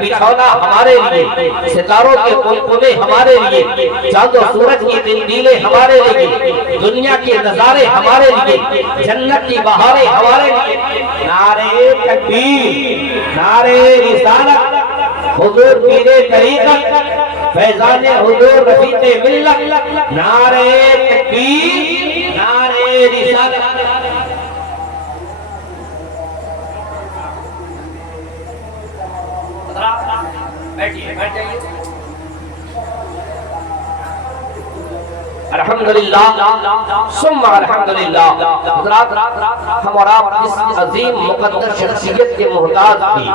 بچھونا ہمارے لیے، ستاروں کے قلقلے ہمارے لیے، چاند و سورج کی دلدلیں ہمارے لیے، دنیا کے نظارے ہمارے لیے، جنت کی بہاریں ہمارے لیے۔ نعرہ تکبیر، نعرہ رسالت، حضور پیر طریقت، فیضان حضور رفیق ملت، نعرہ تکبیر، نعرہ رسالت۔ بیٹھئے، بیٹھ جائیے۔ الحمدللہ ثم الحمدللہ۔ حضرات، ہم اور آپ اس عظیم مقدس شخصیت کے محتاج تھی،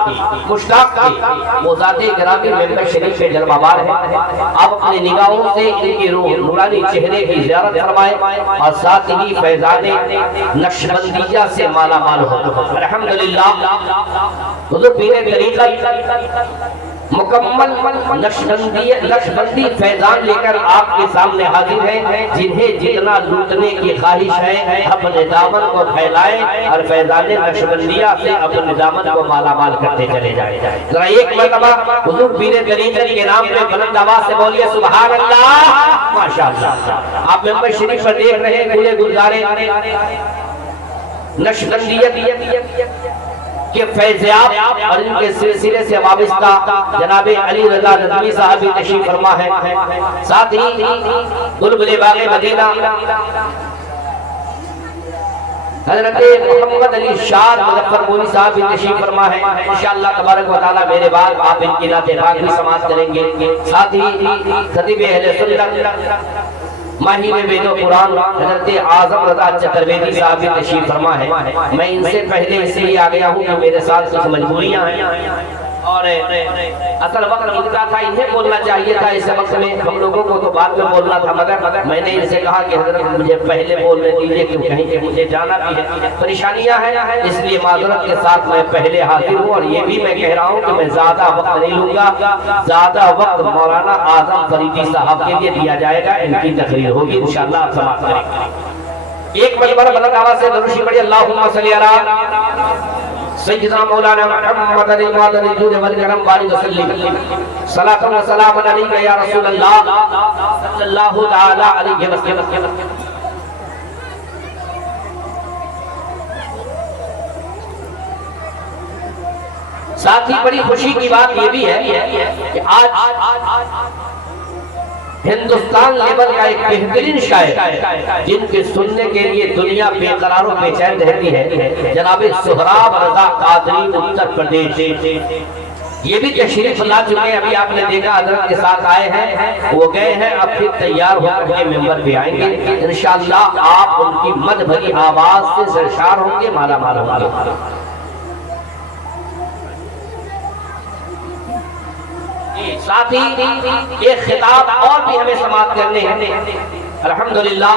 مشتاق تھی۔ وہ ذات گرامی ممبر شریف میں جلوہ بار ہے۔ آپ اپنی نگاہوں سے ان کی روح نورانی چہرے کی زیارت فرمائے اور ساتھ ہی فیضان نقشبندیہ سے مالا مال ہو۔ الحمدللہ حضور پیر طریقت مکمل نقشبندی فیضان لے کر آپ کے سامنے حاضر ہیں، جنہیں جتنا لوٹنے کی خواہش ہے اپنے دامن کو پھیلائیں اور فیضان نقشبندیہ سے اپنے دامن کو مالا مال کرتے چلے جائیں۔ ذرا ایک مرتبہ حضور پیر طریقت کے نام پہ بلند آواز سے بولیے سبحان اللہ، ماشاءاللہ۔ آپ ممبر شریف پر دیکھ رہے ہیں گلے گلزارے نقشبندیت کہ فیضیاب اور ان کے سلسلے سے وابستہ جناب علی رضا نظمی صاحب تشریف فرما ہے۔ ساتھ ہی بلبل باغ مدینہ حضرت محمد علی شاہ مظفر پوری صاحب بھی تشریف فرما ہے۔ انشاءاللہ تبارک و تعالی میرے بعد آپ ان کی نعت پاک بھی سماعت کریں گے۔ ساتھ ہی خطیب اہل سنت ماہی میں وید و قرآن حضرت اعظم رضا چترویدی صاحب بھی تشریف فرما ہے۔ میں ان سے پہلے اس لیے آ گیا ہوں کہ میرے ساتھ کچھ مجبوریاں ہیں اور اصل وقت ملتا تھا، انہیں بولنا چاہیے تھا اس وقت میں، ہم لوگوں کو تو بعد میں بولنا تھا، مگر میں نے ان سے کہا کہ حضرت مجھے پہلے بولنے دیجئے کیوں کہیں کہ مجھے جانا بھی ہے، پریشانیاں ہیں، اس لیے معذرت کے ساتھ میں پہلے حاضر ہوں۔ اور یہ بھی میں کہہ رہا ہوں کہ میں زیادہ وقت نہیں لوں گا، زیادہ وقت مولانا اعظم فریدی صاحب کے لیے دیا جائے گا، ان کی تقریر ہوگی، انشاءاللہ آپ سماعت کریں گے۔ ایک مرتبہ بلند آواز سے درود شریف پڑھیے، اللہم صلی علی سیدنا مولانا محمد علی مادر جود والکرم بارک وسلم، صلاۃ و سلام علیک یا رسول اللہ صلی اللہ تعالی علیہ وسلم۔ ساتھ ہی بڑی خوشی کی بات یہ بھی ہے کہ آج ہندوستان لیول کا ایک بہترین شاعر جن کے سننے کے لیے دنیا بے قرار و بے چین رہتی ہے، جناب سہراب رضا قادری اتر پردیش، یہ بھی تشریف لا چکے ہیں۔ ابھی آپ نے دیکھا حضرت کے ساتھ آئے ہیں، وہ گئے ہیں، اب پھر تیار ہو کر کے ممبر پہ آئیں گے، انشاءاللہ آپ ان کی مدح بھری آواز سے سرشار ہوں گے، مالا مال ہوں گے۔ ساتھ ہی ایک خطاب اور بھی ہمیں سماعت کرنے ہیں۔ الحمدللہ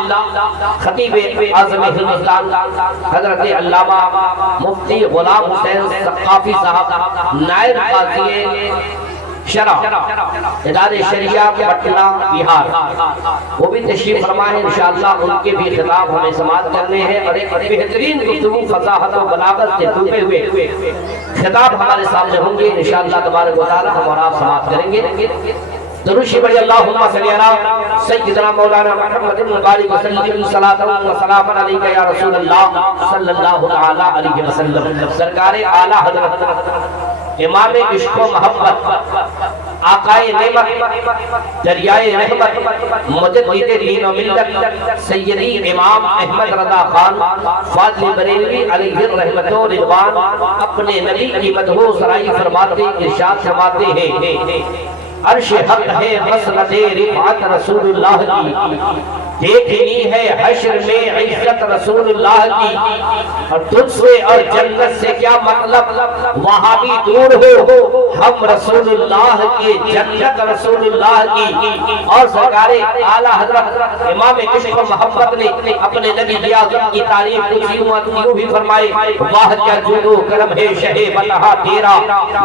خطیب اعظم ہندوستان حضرت علامہ مفتی غلام حسین ثقافی صاحب نائب قاضی شرع ادارے شریعہ پٹنہ بہار، وہ بھی تشریف فرما ہے، انشاءاللہ ان کے بھی خطاب ہمیں سماعت کرنے ہیں اور ایک بہترین گفتگو فصاحت و بلاغت سے ڈوبے ہوئے خطاب ہمارے سامنے ہوں گے، انشاءاللہ تبارک و تعالی ہم اور آپ سماعت کریں گے۔ درود شریف پڑھیے، اللہم صلی علی سیدنا مولانا محمد مبارک وسلم، صلاۃ و سلام علیک یا رسول اللہ صلی اللہ تعالی علیہ وسلم۔ سرکار اعلیٰ حضرت امام عشق و محبت، آقائے نعمت، دریائے رحمت، مجدد دین و ملت، سیدی امام احمد رضا خان فاضل بریلوی علیہ الرحمت و رضوان اپنے نبی کی مدح و سرائی فرماتے، ارشاد فرماتے ہیں، عرش حق ہے مسند رفعت رسول اللہ کی، دیکھنی ہے حشر میں عزت رسول اللہ کی، اور تجھ سے اور جنت سے کیا مطلب، وہاں بھی دور ہو، ہم رسول اللہ کی جنت رسول اللہ کی۔ اور سرکار اعلیٰ حضرت امام عشق و محبت نے اپنے نبی اعظم کی تعریف کچھ یوں بھی فرمائے، واہ کیا جود و کرم ہے شہ بطحہ تیرا،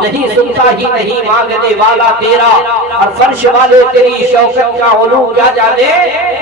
نہیں سنتا ہی نہیں مانگنے والا تیرا، اور فرش والے تیری شوکت کا علو کیا جانے،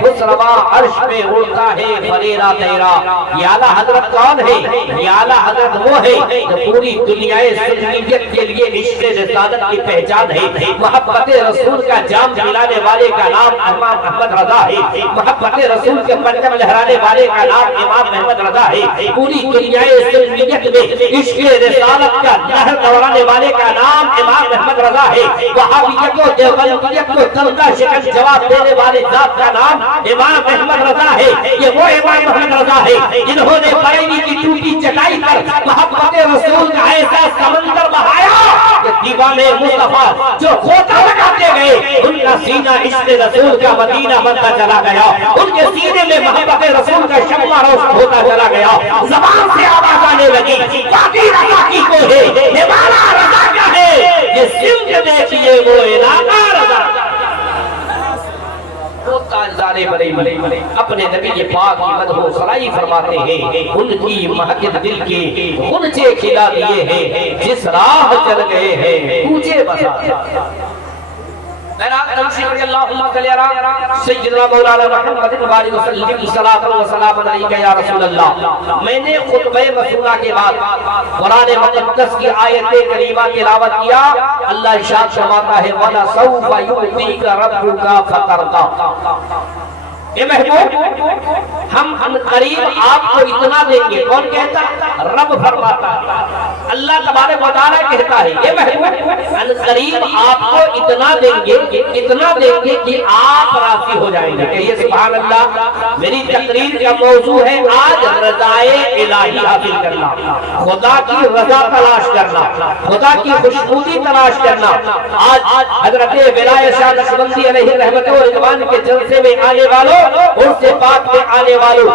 خسروا فرما عرش پہ اڑتا ہے فریرا تیرا. یہ اعلیٰ حضرت کون ہے؟ یہ اعلیٰ حضرت وہ ہے جو پوری دنیا سنیت کے لیے عشق رسالت کی پہچان ہے. محبت رسول کا جام پلانے والے کا نام امام احمد رضا ہے. محبت رسول کے پرچم لہرانے والے کا نام امام احمد رضا ہے. پوری دنیا سنیت میں عشق رسالت کا لہر دوڑانے والے کا نام امام احمد رضا ہے. وہابیت و دیوبندیت کو تلقا شکن جواب دینے والے ذات کا نام امام احمد رضا ہے. یہ وہ امام احمد رضا ہے جنہوں نے بریلی کی ٹوٹی چٹائی پر محبت رسول کا ایسا سمندر بہایا کہ دیوانے مصطفیٰ جو غوطہ لگاتے گئے ان کا سینہ عشق رسول کا مدینہ بنتا چلا گیا. ان کے سینے میں محبت رسول کا شمع روشن ہوتا چلا گیا. زبان سے آواز آنے لگی باقی رضا کی کو ہے ہمارا رضا کیا ہے. یہ سمجھ دیکھئے وہ علاقہ رضا وہ تاجدار بریلی اپنے نبی پاک کی مدح و ثنائی فرماتے ہیں. ان کی مہک دل کے غنچے کھلا دیے ہیں جس راہ چل گئے ہیں تجھے بسا. سیدنا مولانا محمد بارک وسلم صلاۃ و سلام علیک یا رسول اللہ. میں نے خطبہ مسنونہ کے بعد قرآن مقدس کی آیت کریمہ تلاوت کیا. اللہ ارشاد فرماتا ہے وَلَسَوْفَ يُعْطِيكَ رَبُّكَ فَتَرْضَىٰ. اے محبوب ہم قریب آپ کو اتنا دیں گے. کون کہتا ہے؟ رب فرماتا ہے. اللہ تبارک و تعالیٰ کہتا ہے اے محبوب قریب آپ کو اتنا دیں گے کہ آپ راضی ہو جائیں گے. کہیے سبحان اللہ. میری تقریر کا موضوع ہے آج رضائے الہی حاصل کرنا, خدا کی رضا تلاش کرنا, خدا کی خوشنودی تلاش کرنا. آج حضرت ولایت شاہ نقشبندی علیہ رحمت و رضوان کے جلسے میں آنے والوں ان سے بات میں آنے والوں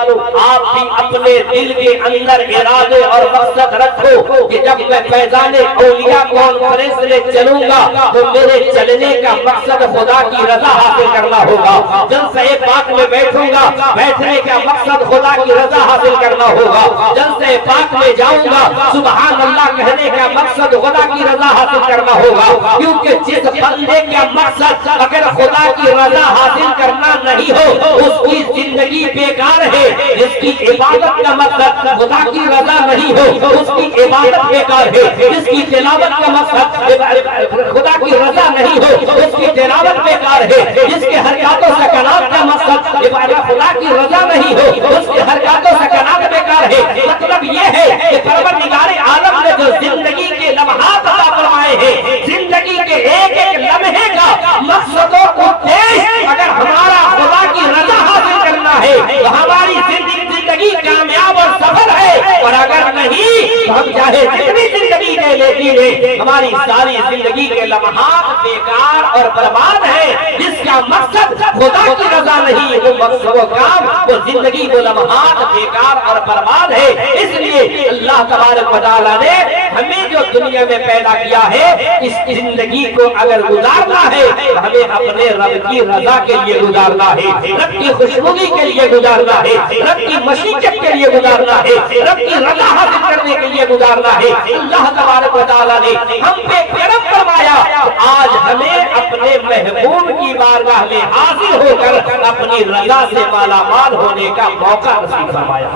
آپ بھی اپنے دل کے اندر ارادے اور مقصد رکھو کہ جب میں فیضان اولیاء کانفرنس میں چلوں گا تو میرے چلنے کا مقصد خدا کی رضا حاصل کرنا ہوگا. جلسہ پاک میں بیٹھوں گا, بیٹھنے کا مقصد خدا کی رضا حاصل کرنا ہوگا. جلسہ پاک میں جاؤں گا سبحان اللہ کہنے کا مقصد خدا کی رضا حاصل کرنا ہوگا. کیونکہ جس بندے کا مقصد اگر خدا کی رضا حاصل کرنا نہیں ہو اس کی زندگی بیکار ہے. جس کی عبادت کا مقصد خدا کی رضا نہیں ہو اس کی عبادت بیکار ہے. جس کی تلاوت کا مقصد خدا کی رضا نہیں ہو اس کی تلاوت بیکار ہے. جس کے حرکات و سکنات کا مقصد خدا کی رضا نہیں ہو اس کے حرکات و سکنات بیکار ہے. مطلب یہ ہے کہ پروردگار عالم نے جو زندگی کے لمحات عطا فرمائے ہیں, زندگی کے ایک ایک لمحے کا مقصد و ادیش اگر ہمارا خدا کی رضا حاصل کرنا ہے تو ہماری زندگی کامیاب اور سفل ہے. اور اگر نہیں تو ہم چاہے جتنی زندگی لے لیتی ہے ہماری ساری زندگی کے لمحات بیکار اور برباد ہے. جس کا مقصد خدا کی رضا نہیں وہ مقصد و کام وہ زندگی وہ لمحات بیکار اور برباد ہے. اس لیے اللہ تبارک و تعالیٰ نے ہمیں جو دنیا میں پیدا کیا ہے اس زندگی کو اگر گزارنا ہے تو ہمیں اپنے رب کی رضا کے لیے گزارنا ہے, رب کی خوشنودی کے لیے گزارنا ہے, رب کی مشیت کے لیے گزارنا ہے, رب کی رضا حاصل کرنے کے لیے گزارنا ہے. اللہ تبارک و تعالیٰ نے ہم پہ کرم فرمایا. آج ہمیں اپنے محبوب کی بارگاہ میں حاضر ہو کر اپنی رضا سے مالا مال ہونے کا موقع نصیب فرمایا.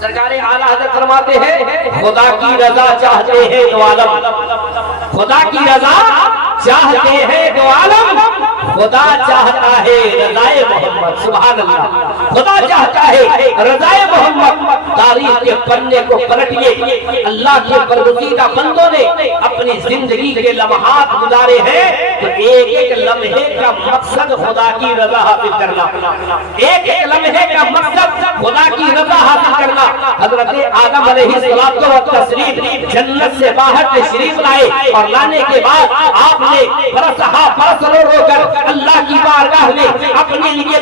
سرکار اعلیٰ حضرت فرماتے ہیں خدا کی رضا چاہتے ہیں تو عالم, خدا کی رضا چاہتے ہیں تو عالم, خدا چاہتا ہے رضائے محمد. سبحان اللہ. خدا چاہتا ہے رضائے محمد. تاریخ کے پنے کو پلٹیے. اللہ کے برگزیدہ بندوں نے اپنی زندگی کے لمحات گزارے ہیں تو ایک ایک لمحے کا مقصد خدا کی رضا حاصل کرنا, ایک ایک لمحے کا مقصد خدا کی رضا حاصل کرنا. حضرت آدم علیہ السلام و تسلیم جنت سے باہر تشریف لائے اور لانے کے بعد آپ نے برس رو کر اللہ کی بارگاہ میں اپنے لیے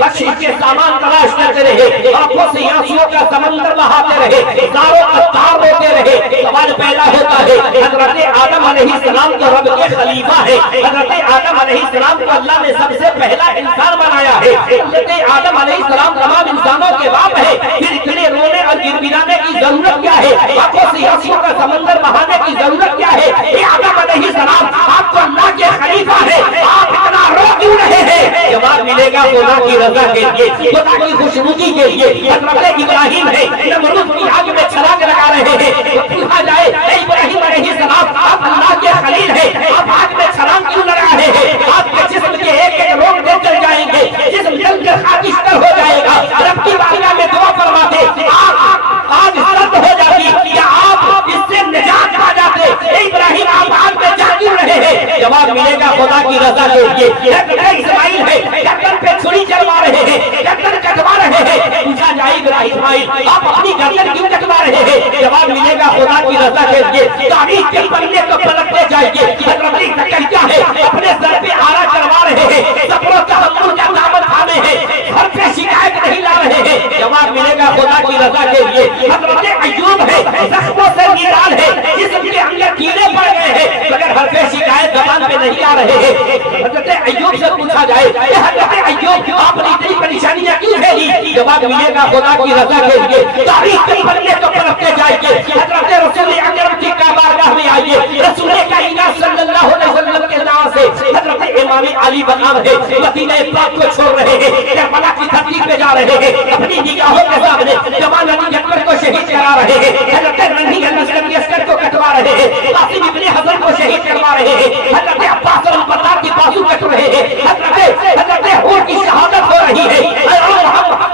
بخشش کے سامان تلاش کرتے رہے. آنکھوں سے آنسوؤں کا سمندر بہاتے رہے, زاروں قطار ہوتے رہے. سوال پیدا ہوتا ہے حضرت آدم علیہ السلام تو رب کے خلیفہ ہے, حضرت آدم علیہ السلام کو اللہ نے سب سے پہلا انسان بنایا ہے, حضرت آدم علیہ السلام تمام انسانوں کے باپ ہے, پھر اتنے رونے اور گڑگڑانے کی ضرورت کیا ہے, آنکھوں سے آنسوؤں کا سمندر بہانے کی ضرورت کیا ہے. آدم علیہ السلام آپ تو اللہ کے خلیفہ ہے, آپ اتنا خدا کی رضا کے لیے، خدا کی خوشنودی کے لیے حضرت ابراہیم ہے نمرود کی آگ میں چھلانگ لگا رہے ہیں۔ پوچھا جائے اے ابراہیم علیہ السلام آپ اللہ کے خلیل ہیں، آپ آگ میں چھلانگ کیوں لگا رہے ہیں؟ آپ کے جسم کے ایک ایک روگ میں جل جائیں گے، جسم جل کے خاکستر ہو جائے گا۔ رب کی بارگاہ میں دعا فرماتے آگ سرد ہو جاتی یا آپ اس سے نجات پا جاتے۔ اے ابراہیم آپ آگ میں جا کیوں رہے ہیں؟ جواب ملے گا خدا کی رضا کے لیے۔ اسماعیل ہے گردن پہ چھری چلوا رہے ہیں، گردن کٹوا رہے ہیں۔ پوچھا جائے اسماعیل آپ اپنی گردن کیوں کٹوا رہے ہیں؟ جواب ملے گا خدا کی رضا کے لیے۔ تاریخ کے پلے کو پلٹتے جائیے، حضرت زکریا ہے اپنے سر پہ آرا چلوا رہے ہیں، صبر و تحمل کا دامن تھامے ہیں، گھر پہ شکایت نہیں لا رہے ہیں۔ جواب ملے گا خدا کی رضا کے لیے۔ حضرت ایوب ہے زخموں سے نڈال ہے، جسم کے اندر کیڑے پڑ گئے ہیں مگر ہر پہ شکایت زبان پہ نہیں آ رہے ہیں۔ حضرت ایوب سے پوچھا جائے کہ حضرت ایوب آپ نے اتنی پریشانیاں کیوں جھیلی؟ جواب ملے گا خدا کی رضا کے لیے۔ تاریخ کے پلے کو پلٹتے جائیے، حضرت رسول اکرم کی بارگاہ میں آئیے، رسول کائنات صلی اللہ علیہ وسلم کے نام سے حضرت امام علی مقام ہے، مدینہ پاک کو چھوڑ رہے ہیں، کربلا کی دھرتی پہ جا رہے ہیں، اپنی نگاہوں کے سامنے جوان علی اکبر کو شہید کرا رہے ہیں، حضرت رنگی الاسکر کی عسکر کو کٹوا رہے ہیں، قاسم ابن حسن کو شہید کروا رہے ہیں، حضرت عباس اور البتار کی بازو کٹ رہے ہیں، حضرت حور کی شہادت ہو رہی ہے،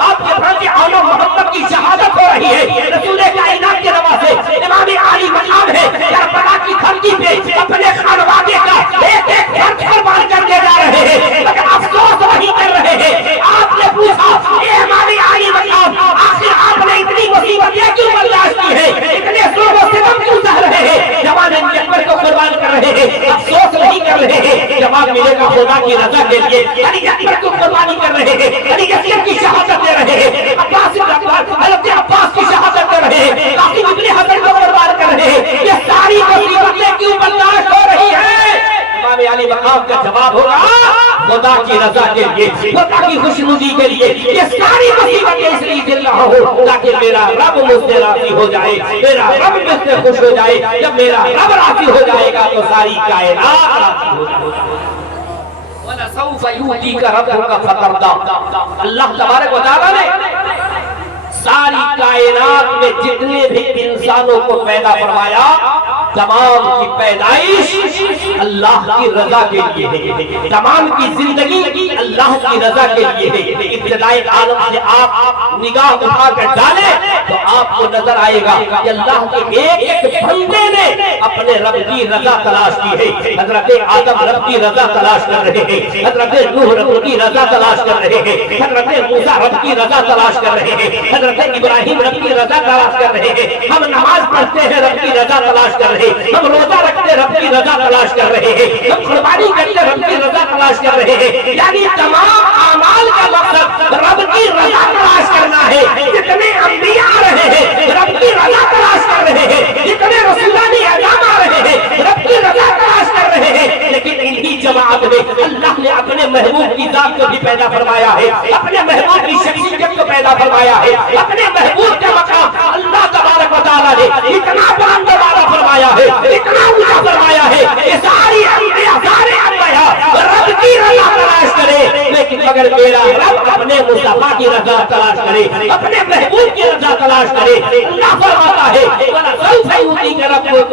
آپ کے بھانجے آنو محمد کی شہادت ہو رہی ہے۔ رسول کائنات کے نواسے امام علی مقام ہے، کربلا کی دھرتی پہ اپنے خانوادے کا ایک ایک گھر قربان کرنے جا رہے ہیں مگر افسوس نہیں کر رہے ہیں۔ آپ نے پوچھا اے امام علی مقام آخر آپ نے اتنی مصیبتیں کیوں برداشت کی ہے، اتنے ظلم و ستم کیوں سہ رہے ہیں؟ جوان علی اکبر کو قربان کر رہے ہیں، افسوس نہیں کر رہے ہیں۔ جواب ملے گا خدا کی رضا کے لیے۔ علی اکبر کو قربانی کر رہے ہیں، علی اکبر کی شہادت دے رہے ہیں، حضرت عباس کی شہادت دے رہے ہیں، قاسم ابن حسن کو قربان کر رہے ہیں۔ یہ ساری مصیبتیں کیوں برداشت ہو رہی ہیں؟ امام علی مقام کا جواب ہوگا خدا کی رضا کے لیے، خدا کی خوشنودی کے لیے۔ یہ ساری مصیبتیں اس لیے دل رہا ہوں تاکہ میرا رب مجھ سے راضی ہو جائے، میرا رب مجھ سے خوش ہو جائے۔ جب میرا رب راضی ہو جائے گا تو ساری کائنات راضی ہو جائے گی۔ وَلَسَوْفَ يُؤْتِيكَ رَبُّكَ فَتَرْضَىٰ۔ اللہ تبارک و تعالیٰ نے ساری کائنات میں جتنے بھی انسانوں کو پیدا فرمایا تمام کی پیدائش اللہ کی رضا کے لیے ہے، تمام کی زندگی اللہ کی رضا کے لیے ہے۔ ابتدائی عالم سے آپ نگاہ اٹھا کر ڈالیں تو آپ کو نظر آئے گا کہ اللہ کے ایک ایک بندے نے اپنے رب کی رضا تلاش کی ہے۔ حضرت آدم رب کی رضا تلاش کر رہے ہیں، حضرت نوح رب کی رضا تلاش کر رہے ہیں، حضرت موسیٰ رب کی رضا تلاش کر رہے ہیں، حضرت ابراہیم رب کی رضا تلاش کر رہے ہیں۔ ہم نماز پڑھتے ہیں رب کی رضا تلاش کر رہے ہیں، ہم روزہ رکھتے رب کی رضا تلاش کر رہے ہیں، ہم قربانی کرتے رب کی رضا تلاش کر رہے ہیں۔ یعنی تمام اعمال کا مقصد رب کی رضا تلاش کرنا ہے۔ جتنے انبیاء آ رہے ہیں رب کی رضا تلاش کر رہے ہیں، جتنے رسولان اعظام آ رہے ہیں رب کی رضا تلاش کر رہے ہیں۔ لیکن انہی جماعت میں اللہ نے اپنے محبوب کی ذات کو بھی پیدا فرمایا ہے، اپنے محبوب کی شخصیت کو پیدا فرمایا ہے، اپنے محبوب کا مقام اللہ تبارک و تعالیٰ نے اتنا بلند والا فرمایا ہے، اتنا اونچا فرمایا ہے کہ ساری انبیاء سارے انبیاء رب کی رضا تلاش کرے، لیکن مگر میرا رب اپنے مصطفیٰ کی رضا تلاش کرے، اپنے محبوب کی رضا تلاش کرے۔ اللہ فرماتا ہے وَلَسَوْفَ يُؤْتِيكَ رَبُّكَ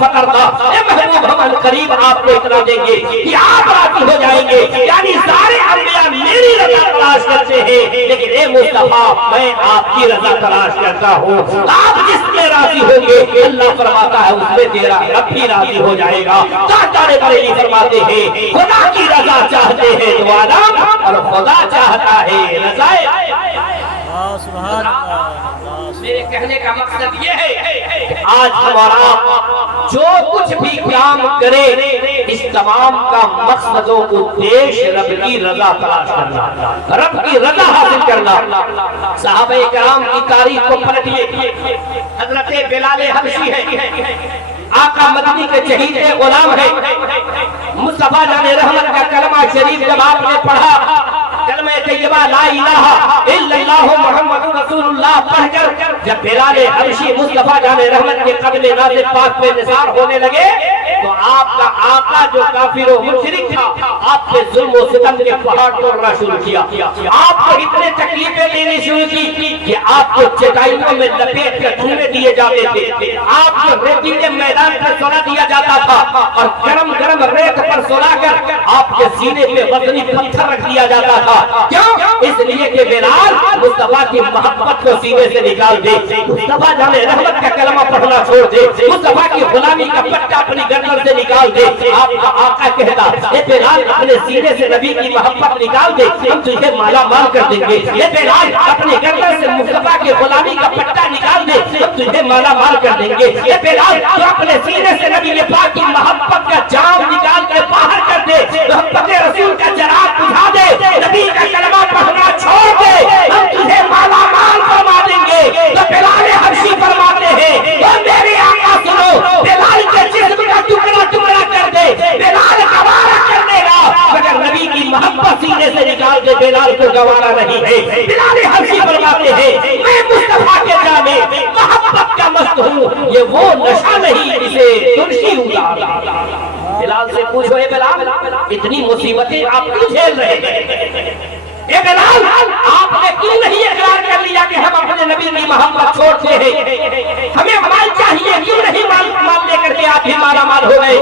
فَتَرْضَىٰ۔ اے محبوب ہم قریب آپ کو اتنا دیں گے کہ آپ راضی ہو جائیں گے۔ یعنی سارے انبیاء میری رضا تلاش کرتے ہیں، لیکن اے مصطفیٰ میں آپ کی رضا تلاش کرتا ہوں۔ آپ جس میں راضی ہوں گے اللہ فرماتا ہے اس میں تیرا رب بھی راضی ہو جائے گا۔ تاجدار بریلوی فرماتے ہیں خدا کی رضا چاہتے ہیں تو عالم اور خدا چاہتا ہے رضا۔ میرے کہنے کا مقصد یہ ہے کہ آج ہمارا جو کچھ بھی کام کرے اس تمام کا مقصد و ادیش رب کی رضا تلاش کرنا، رب کی رضا حاصل کرنا۔ صحابہ کرام کی تاریخ کو پلٹیے، حضرت بلال حبشی ہے، آقا مدنی کے شہید غلام ہے، مصطفیٰ جان رحمت کا کلمہ شریف جب آپ نے پڑھا، کلمہ طیبہ لا الہ الا اللہ محمد رسول اللہ پڑھ کر جب بلال حبشی مصطفیٰ جان رحمت کے قدم ناز پاک پہ نثار ہونے لگے، تو آپ کا آقا جو کافر و مشرک تھا آپ کے ظلم و ستم کے پہاڑ توڑنا شروع کیا، آپ کو اتنے تکلیفیں دینی شروع کی کہ آپ کو چٹائیوں میں لپیٹ کر دھونے دیے جاتے تھے، آپ کو ریتیلے میدان پر سونا دیا جاتا تھا اور گرم گرم ریت پر سونا کر آپ کے سینے پہ وزنی پتھر رکھ دیا جاتا تھا۔ کیوں؟ اس لیے کہ بلال مصطفیٰ کی محبت کو سینے سے نکال دے، مصطفیٰ جان رحمت کا کلمہ پڑھنا چھوڑ دے، مصطفیٰ کی غلامی کا پٹا اپنی گردن سے نکال دے۔ آپ کا آقا کہتا اے بلال اپنے سینے سے نبی کی محبت نکال دے، ہم تجھے مالا مال کر دیں گے۔ اے بلال اپنی گردن سے مصطفیٰ کی غلامی کا پٹا نکال دے، ہم تجھے مالا مال کر دیں گے۔ اے بلال تو اپنے سینے سے نبی پاک کی محبت کا جام نکال کر باہر کر دے، محبت رسول کا چراغ بجھا دے، نبی کا کلمہ پڑھنا چھوڑ دے، ہم تجھے مالا مال فرما دیں گے۔ تو بلال حبشی فرماتے ہیں اور میرے آقا سنو، بلال کے جسم کا ٹکڑا ٹکڑا کر دے، بلال گوارا کر دے گا، مگر نبی کی محبت سینے سے نکال دے بلال کو گوارا نہیں ہے۔ بلال حبشی فرماتے ہیں میں مصطفیٰ کے جام میں محبت کا مست ہوں، یہ وہ نشہ نہیں جسے ترشی اتارا۔ بلال سے پوچھو اے بلال اتنی مصیبتیں آپ کیوں جھیل رہے ہیں؟ اے بلال آپ نے کیوں نہیں اقرار کر لیا کہ ہم اپنے نبی کی محبت چھوڑتے ہیں، ہمیں مال چاہیے، کیوں نہیں مال لے کر کے آپ ہی مالا مال ہو گئے؟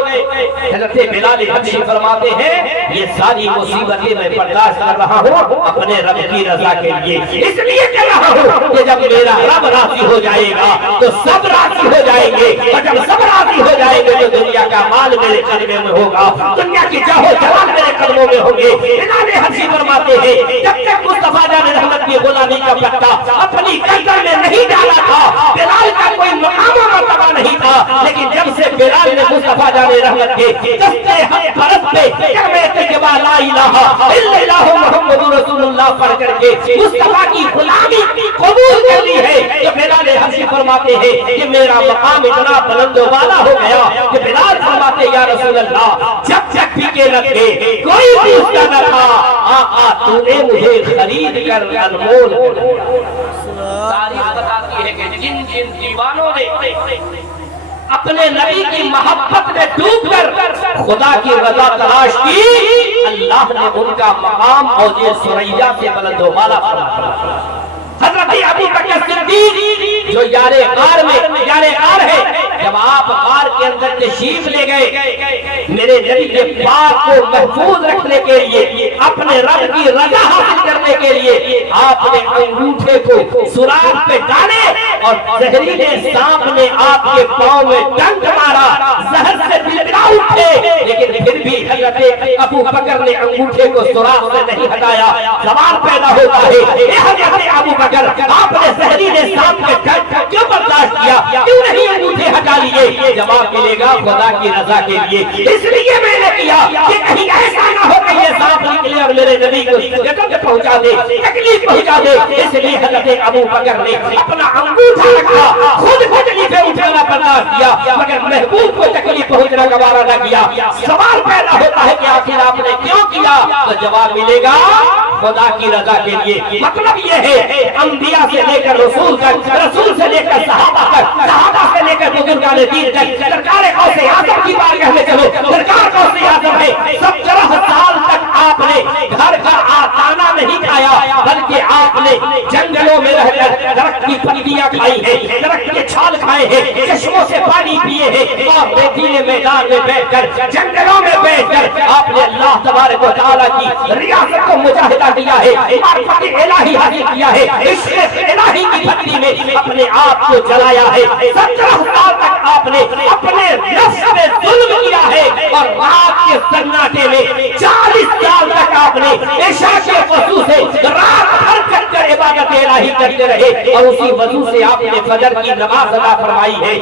حضرت بلال حبشی فرماتے ہیں یہ ساری مصیبتیں میں برداشت کر رہا ہوں اپنے رب کی رضا کے لیے، اس لیے کر رہا ہوں کہ جب میرا رب راضی ہو جائے گا تو سب راضی ہو جائیں گے، اور جب سب راضی ہو جائیں گے تو دنیا کا مال میرے قدمے میں ہوگا، دنیا کی چاہو جلال میرے قدموں میں ہوں گے۔ بلال حبشی فرماتے ہیں جب تک مصطفیٰ جان رحمت کی غلامی کا پٹا اپنی گردن میں نہیں ڈالا تھا بلال کا کوئی مقام و مرتبہ نہیں تھا، لیکن جب سے بلال نے مصطفیٰ جان رحمت کے دستے حق پرست پہ کلمہ طیبہ لا الہ الا اللہ محمد رسول اللہ پڑھ کر کے مصطفیٰ کی غلامی قبول کر لی ہے، تو بلال حبشی فرماتے ہیں کہ میرا مقام اتنا بلند و بالا ہو گیا کہ بلال فرماتے یا رسول اللہ جب تک پھیکے نہ تھے کوئی پوچھتا نہ تھا آقا تو نے مجھے خرید کر انمول تاریخ بتاتی ہے کہ جن جن دیوانوں نے اپنے نبی کی محبت میں ڈوب کر خدا کی رضا تلاش کی اللہ نے ان کا مقام اوج ثریا سے بلند و بالا فرمایا۔ حضرت ابو بکر صدیق جو یار غار ہے، جب آپ غار کے اندر تشریف لے گئے میرے نبی کے پاک کو محفوظ رکھنے کے لیے، اپنے رب کی رضا حاصل کرنے کے لیے آپ نے انگوٹھے کو سوراخ پہ ڈالے اور زہریلے سانپ نے آپ کے پاؤں میں ڈنک مارا، زہر سے بلبلا اٹھے، لیکن پھر بھی حضرت ابو بکر نے انگوٹھے کو سوراخ سے نہیں ہٹایا۔ سوال پیدا ہوتا ہے اے حضرت ابو بکر آپ نے زہریلے سانپ کے ڈنک کیوں برداشت کیا، کیوں نہیں انگوٹھے ہٹا لیے؟ جواب ملے گا خدا کی رضا کے لیے، اس لیے میں نے کیا کہ کہیں ایسا نہ ہو کہ یہ سانپ نکلے اور میرے نبی کو جگہ پہنچا دے، تکلیف پہنچا دے، اس لیے حضرت ابو بکر نے اپنا انگوٹھا رکھا، خود تکلیفیں اٹھانا برداشت کیا مگر محبوب کو تکلیف پہنچنا گوارا نہ کیا۔ سوال پیدا ہوتا ہے کہ آخر آپ نے کیوں کیا؟ تو جواب ملے گا خدا کی رضا کے لیے۔ مطلب یہ ہے انبیاء سے لے کر رسول تک، رسول سے لے کر صحابہ تک، صحابہ سے لے کر بزرگان دین تک، سرکار غوث اعظم کی بارگاہ میں چلو، سرکار غوث اعظم ہے 17 سال تک آپ نے گھر گھر دانا نہیں کھایا بلکہ آپ نے جنگلوں میں رہ کر درخت کی پتیاں کھائی ہیں، درخت کے چھال کھائے ہیں، چشموں سے پانی پیے ہیں، اور ریتیلے میدان میں بیٹھ کر جنگلوں میں بیٹھ کر آپ نے اللہ تبارک و تعالیٰ کی ریاست کو مجاہدہ کیا ہے، معرفت الہی حاصل کیا ہے، عشق الہی کی پتری میں اپنے آپ کو جلایا ہے۔ 17 سال تک آپ نے اپنے نفس پہ ظلم کیا ہے اور رات کے سناٹے میں 40 سال تک آپ نے عشاء کے وضو سے رات بھر کر عبادت الہی کرتے رہے اور اسی وضو سے آپ نے فجر کی نماز ادا فرمائی ہے۔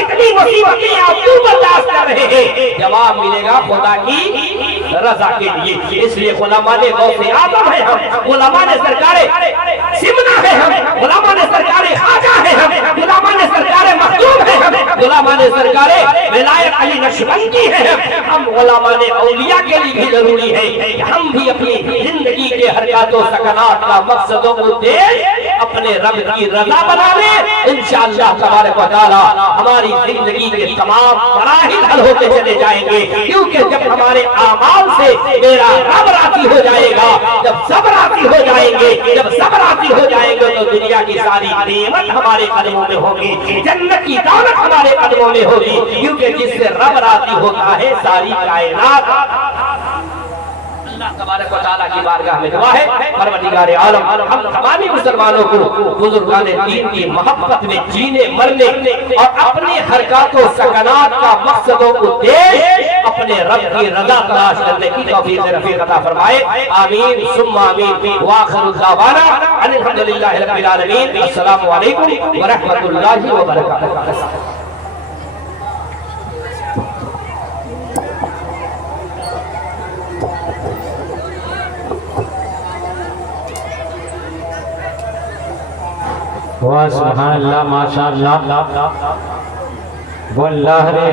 اتنی مصیبتیں آپ کیوں برداشت کر رہے ہیں؟ جواب ملے گا خدا کی رضا کے لیے۔ اس لیے علماء نے غوث اعظم ہے ہم، علماء نے سرکار سمنا ہے ہم، علماء نے سرکار خواجہ ہے ہم، علماء نے سرکار مخدوم ہے ہم، علماء نے سرکار ولایت علی نقشبندی ہے ہم، علماء نے اولیاء کے لیے بھی ضروری ہے کہ ہم بھی اپنی زندگی کے حرکات و سکنات کا مقصد و مدعے اپنے رب کی رضا بنا لیں انشاءاللہ تبارک و تعالی ہماری زندگی کے تمام مراحل حل ہوتے چلے جائیں گے، کیونکہ جب ہمارے اعمال سے میرا رب راضی ہو جائے گا، جب سب راضی ہو جائیں گے، جب سب راضی ہو جائیں گے تو دنیا کی ساری نعمت ہمارے قدموں میں ہوگی، جنت کی دولت ہمارے قدموں میں ہوگی، کیونکہ جس سے رب راضی ہوتا ہے ساری کائنات۔ اللہ تبارک و تعالیٰ کی بارگاہ میں دعا ہے، پروردگار عالم ہم تمامی مسلمانوں کو بزرگان دین کی محبت میں جینے مرنے اور اپنی حرکات و سکنات کا مقصد و ادیش اپنے رب کی رضا تلاش کرنے کی توفیق رفیق عطا فرمائے، آمین ثم آمین، وآخر دعوانا ان الحمدللہ رب العالمین، السلام علیکم ورحمۃ اللہ وبرکاتہ۔ واہ سبحان اللہ، ماشاءاللہ، واللہ رے